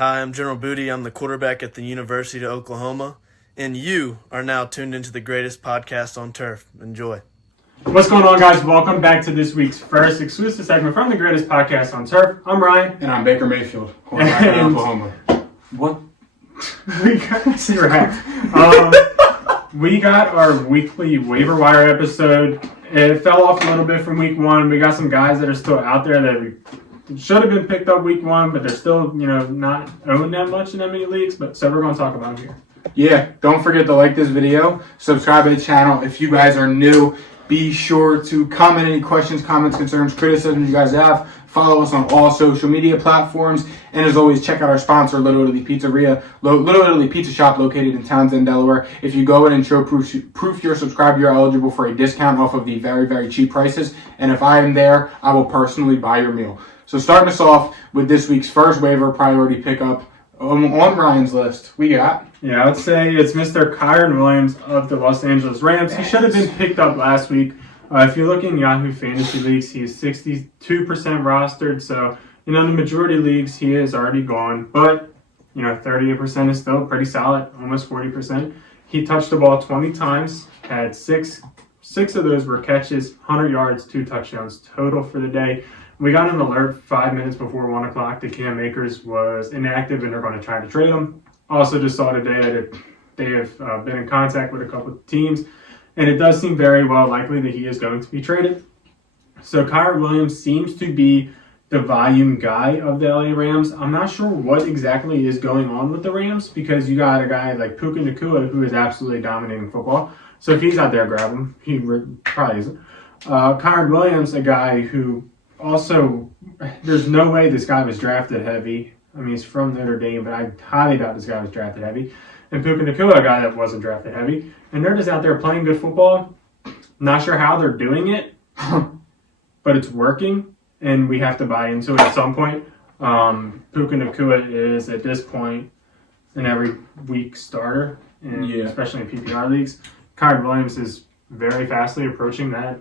Hi, I'm General Booty. I'm the quarterback at the University of Oklahoma, and you are now tuned into the greatest podcast on turf. Enjoy. What's going on, guys? Welcome back to this week's first exclusive segment from the greatest podcast on turf. I'm Ryan. And I'm Baker Mayfield, quarterback at Oklahoma. What? We got our weekly waiver wire episode. It fell off a little bit from week one. We got some guys that are still out there that we should have been picked up week one, but they're still, not owned that much in that many leagues. So we're going to talk about them here. Yeah, don't forget to like this video, subscribe to the channel. If you guys are new, be sure to comment any questions, comments, concerns, criticisms you guys have. Follow us on all social media platforms. And as always, check out our sponsor, Little Italy Pizzeria, Little Italy Pizza Shop located in Townsend, Delaware. If you go in and show proof you're subscribed, you're eligible for a discount off of the very, very cheap prices. And if I am there, I will personally buy your meal. So starting us off with this week's first waiver priority pickup on Ryan's list, we got... Yeah, I would say it's Mr. Kyren Williams of the Los Angeles Rams. He should have been picked up last week. If you look in Yahoo Fantasy Leagues, he's 62% rostered. So, the majority of leagues, he is already gone. But, 38% is still pretty solid, almost 40%. He touched the ball 20 times, had six of those were catches, 100 yards, 2 touchdowns total for the day. We got an alert 5 minutes before 1 o'clock that Cam Akers was inactive and they're going to try to trade him. Also just saw today that they have been in contact with a couple of teams, and it does seem very well likely that he is going to be traded. So Kyren Williams seems to be the volume guy of the LA Rams. I'm not sure what exactly is going on with the Rams because you got a guy like Puka Nacua who is absolutely dominating football. So if he's out there, grab him. He probably isn't. Kyren Williams, a guy who also, there's no way this guy was drafted heavy. I mean, he's from Notre Dame, but I highly doubt this guy was drafted heavy. And Puka Nacua, a guy that wasn't drafted heavy. And they're just out there playing good football. Not sure how they're doing it, but it's working, and we have to buy into it at some point. Puka Nacua is, at this point, an every week starter, especially in PPR leagues. Kyren Williams is very fastly approaching that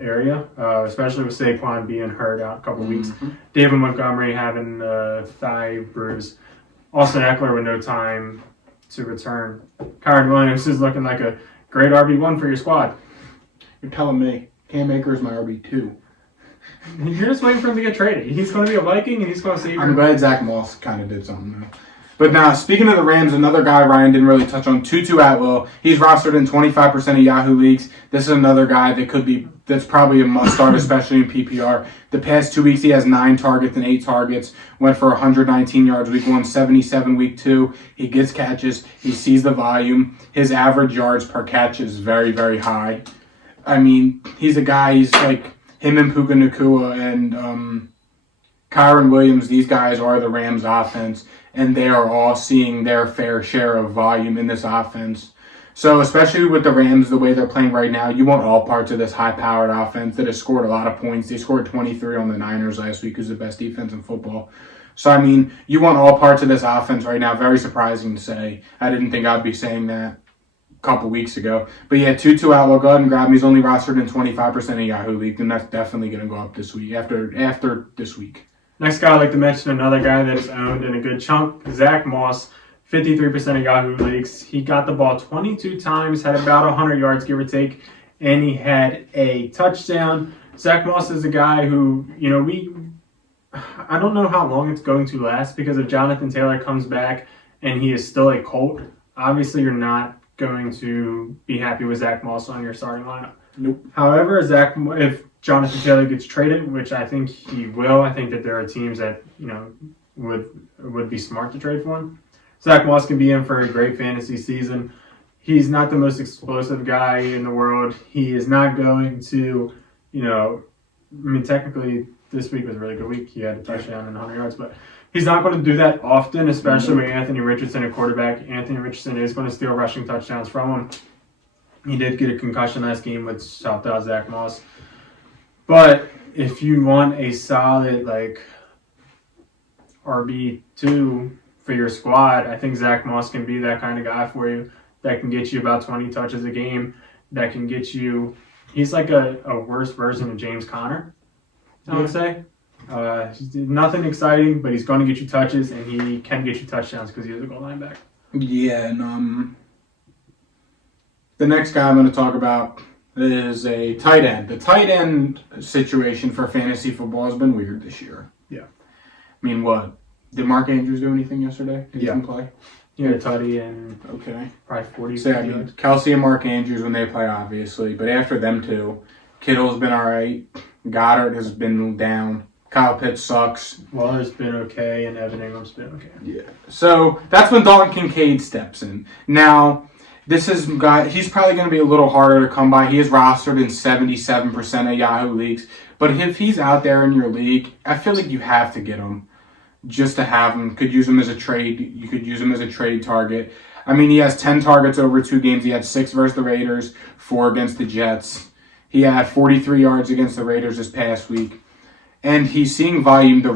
area, especially with Saquon being hurt out a couple weeks. David Montgomery having a thigh bruise. Austin Eckler with no time to return. Kyren Williams is looking like a great RB1 for your squad. You're telling me Cam Akers is my RB2. You're just waiting for him to get traded. He's going to be a Viking and he's going to save you. I'm glad Zach Moss kind of did something though. But now, speaking of the Rams, another guy Ryan didn't really touch on, Tutu Atwell. He's rostered in 25% of Yahoo leagues. This is another guy that's probably a must-start, especially in PPR. The past 2 weeks, he has 9 targets and 8 targets. Went for 119 yards week 1, 77 week 2. He gets catches. He sees the volume. His average yards per catch is very, very high. I mean, he's a guy, he's like him and Puka Nacua and Kyren Williams. These guys are the Rams offense, and they are all seeing their fair share of volume in this offense. So especially with the Rams, the way they're playing right now, you want all parts of this high-powered offense that has scored a lot of points. They scored 23 on the Niners last week, who's the best defense in football. So, I mean, you want all parts of this offense right now. Very surprising to say. I didn't think I'd be saying that a couple weeks ago. But yeah, Tutu Atwell, go ahead and grab him. He's only rostered in 25% of Yahoo League, and that's definitely going to go up this week, after this week. Next guy I'd like to mention, another guy that is owned in a good chunk, Zach Moss, 53% of Yahoo leagues. He got the ball 22 times, had about 100 yards, give or take, and he had a touchdown. Zach Moss is a guy who, I don't know how long it's going to last because if Jonathan Taylor comes back and he is still a Colt, obviously you're not going to be happy with Zach Moss on your starting lineup. Nope. However, if Jonathan Taylor gets traded, which I think he will, I think that there are teams that, would be smart to trade for him. Zach Moss can be in for a great fantasy season. He's not the most explosive guy in the world. He is not going to, technically this week was a really good week. He had a touchdown and 100 yards, but he's not going to do that often, especially with Anthony Richardson at quarterback. Anthony Richardson is going to steal rushing touchdowns from him. He did get a concussion last game, which helped out Zach Moss. But if you want a solid, RB2 for your squad, I think Zach Moss can be that kind of guy for you that can get you about 20 touches a game, that can get you – he's like a worse version of James Conner, I would say. Nothing exciting, but he's going to get you touches, and he can get you touchdowns because he is a goal line back. Yeah, and the next guy I'm going to talk about is a tight end. The tight end situation for fantasy football has been weird this year. Yeah. I mean, what? Did Mark Andrews do anything yesterday? Did he even play? Yeah, Tutty and okay, probably 40. So, I mean, Kelsey and Mark Andrews when they play, obviously. But after them two, Kittle's been all right. Goddard has been down. Kyle Pitts sucks. Waller's been okay, and Evan Ingram's been okay. Yeah. So that's when Dalton Kincaid steps in. Now, he's probably going to be a little harder to come by. He is rostered in 77% of Yahoo leagues. But if he's out there in your league, I feel like you have to get him. Just to have him. Could use him as a trade. You could use him as a trade target. I mean, he has 10 targets over 2 games. He had 6 versus the Raiders, 4 against the Jets. He had 43 yards against the Raiders this past week. And he's seeing volume. The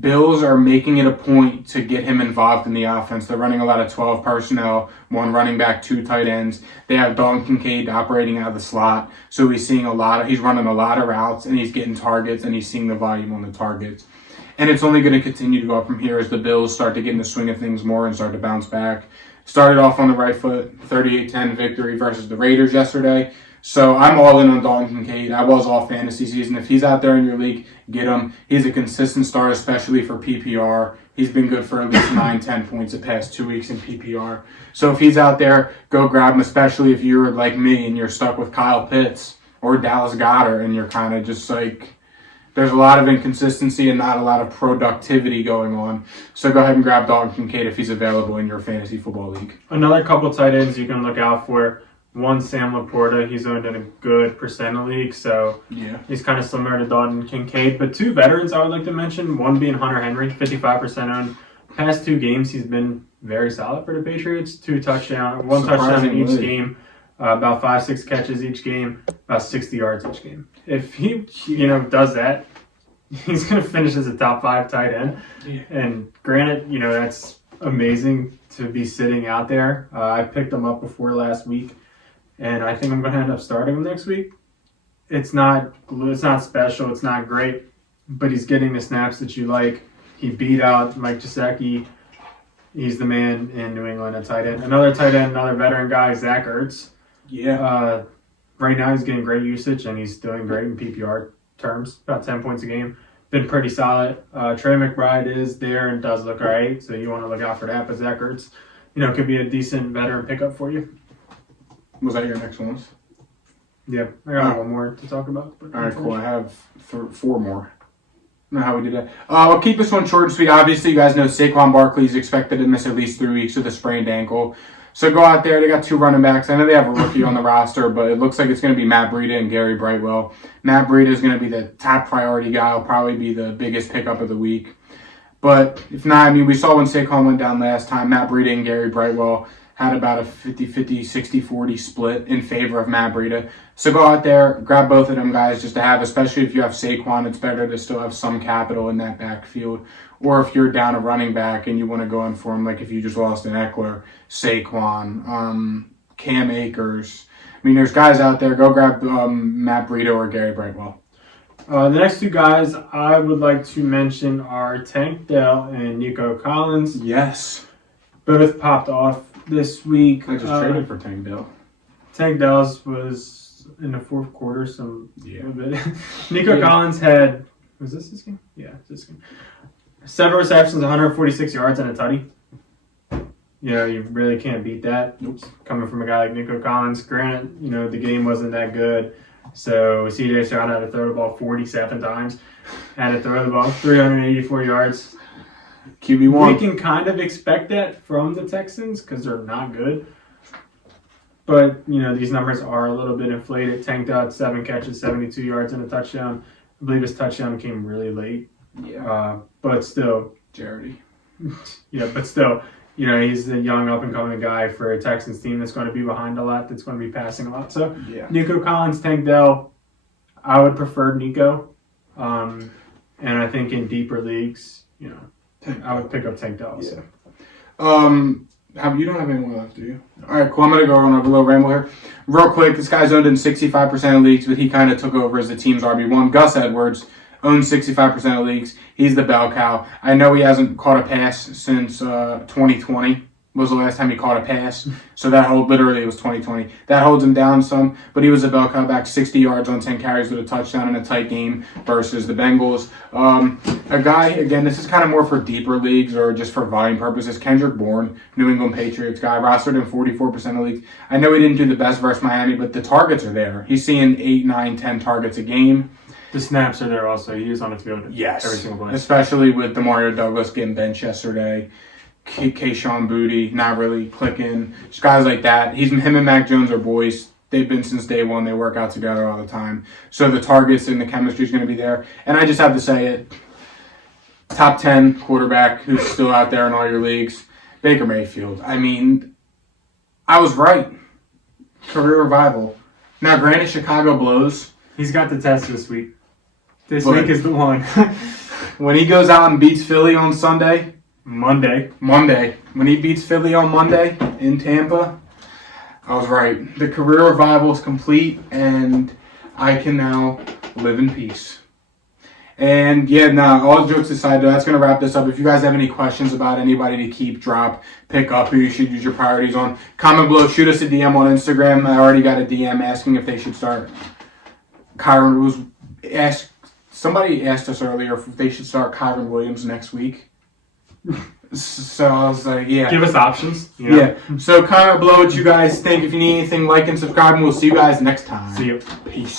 Bills are making it a point to get him involved in the offense. They're running a lot of 12 personnel, 1 running back, 2 tight ends. They have Dalton Kincaid operating out of the slot. So he's running a lot of routes, and he's getting targets, and he's seeing the volume on the targets. And it's only going to continue to go up from here as the Bills start to get in the swing of things more and start to bounce back. Started off on the right foot, 38-10 victory versus the Raiders yesterday. So I'm all in on Dalton Kincaid. I was all fantasy season. If he's out there in your league, get him. He's a consistent start, especially for PPR. He's been good for at least 9-10 points the past 2 weeks in PPR. So if he's out there, go grab him, especially if you're like me and you're stuck with Kyle Pitts or Dallas Goedert and you're kind of just like, there's a lot of inconsistency and not a lot of productivity going on. So go ahead and grab Dalton Kincaid if he's available in your fantasy football league. Another couple tight ends you can look out for. One, Sam Laporta. He's owned in a good percent of league, so yeah, he's kind of similar to Dalton Kincaid. But 2 veterans I would like to mention. One being Hunter Henry, 55% owned. Past 2 games, he's been very solid for the Patriots. 1 touchdown in each game, about 5-6 catches each game, about 60 yards each game. If he, does that, he's going to finish as a top 5 tight end. Yeah. And granted, that's amazing to be sitting out there. I picked him up before last week. And I think I'm going to end up starting him next week. It's not special. It's not great. But he's getting the snaps that you like. He beat out Mike Gesicki. He's the man in New England at tight end. Another tight end, another veteran guy, Zach Ertz. Yeah. Right now he's getting great usage, and he's doing great in PPR terms. About 10 points a game. Been pretty solid. Trey McBride is there and does look all right. So you want to look out for that. But Zach Ertz, could be a decent veteran pickup for you. Was that your next one? Yeah, I got 1 more to talk about. All right, cool. I have 4 more. I don't know how we did that. I'll keep this one short and sweet. Obviously, you guys know Saquon Barkley is expected to miss at least 3 weeks with a sprained ankle. So go out there. They got 2 running backs. I know they have a rookie on the roster, but it looks like it's going to be Matt Breida and Gary Brightwell. Matt Breida is going to be the top priority guy. He'll probably be the biggest pickup of the week. But if not, we saw when Saquon went down last time, Matt Breida and Gary Brightwell had about a 50-50, 60-40 split in favor of Matt Breida. So go out there, grab both of them guys just to have, especially if you have Saquon, it's better to still have some capital in that backfield. Or if you're down a running back and you want to go in for him, like if you just lost an Eckler, Saquon, Cam Akers. There's guys out there. Go grab Matt Breida or Gary Brightwell. The next 2 guys I would like to mention are Tank Dell and Nico Collins. Yes. Both popped off this week. I just traded for Tank Dell. Tank Dell's was in the 4th quarter, a bit. Nico Collins had, was this his game? Yeah, this game. 7 receptions, 146 yards, and a tutty. You really can't beat that. Nope. Coming from a guy like Nico Collins. Granted, the game wasn't that good. So CJ Stroud had to throw the ball 47 times. Had to throw the ball 384 yards. QB1. We can kind of expect that from the Texans because they're not good. But, these numbers are a little bit inflated. Tanked out 7 catches, 72 yards, and a touchdown. I believe his touchdown came really late. Yeah. But still. Charity. Yeah, but still, he's a young up-and-coming guy for a Texans team that's going to be behind a lot, that's going to be passing a lot. So, yeah. Nico Collins, Tank Dell, I would prefer Nico. And I think in deeper leagues, I would pick up Tank Dell. Yeah. You don't have any more left, do you? All right, cool. I'm going to go on a little ramble here. Real quick, this guy's owned in 65% of leagues, but he kind of took over as the team's RB1. Gus Edwards owns 65% of leagues. He's the bell cow. I know he hasn't caught a pass since 2020 was the last time he caught a pass. So literally it was 2020. That holds him down some, but he was a bell cow back, 60 yards on 10 carries with a touchdown in a tight game versus the Bengals. A guy, again, this is kind of more for deeper leagues or just for volume purposes. Kendrick Bourne, New England Patriots guy, rostered in 44% of leagues. I know he didn't do the best versus Miami, but the targets are there. He's seeing 8, 9, 10 targets a game. The snaps are there also. He is on the field Yes, every single play. especially with Demario Douglas getting benched yesterday. Kayshawn Booty not really clicking. Just guys like that. Him and Mac Jones are boys. They've been since day one. They work out together all the time. So the targets and the chemistry is going to be there. And I just have to say it. Top 10 quarterback who's still out there in all your leagues. Baker Mayfield. I mean, I was right. Career revival. Now, granted, Chicago blows. He's got the test this week. This week is the one. When he goes out and beats Philly on Sunday. Monday. When he beats Philly on Monday in Tampa, I was right. The career revival is complete, and I can now live in peace. And all jokes aside, though, that's going to wrap this up. If you guys have any questions about anybody to keep, drop, pick up, who you should use your priorities on, comment below, shoot us a DM on Instagram. I already got a DM asking if they should start. Somebody asked us earlier if they should start Kyron Williams next week. So I was like, yeah. Give us options. Yeah. So comment below what you guys think. If you need anything, like and subscribe, and we'll see you guys next time. See you. Peace.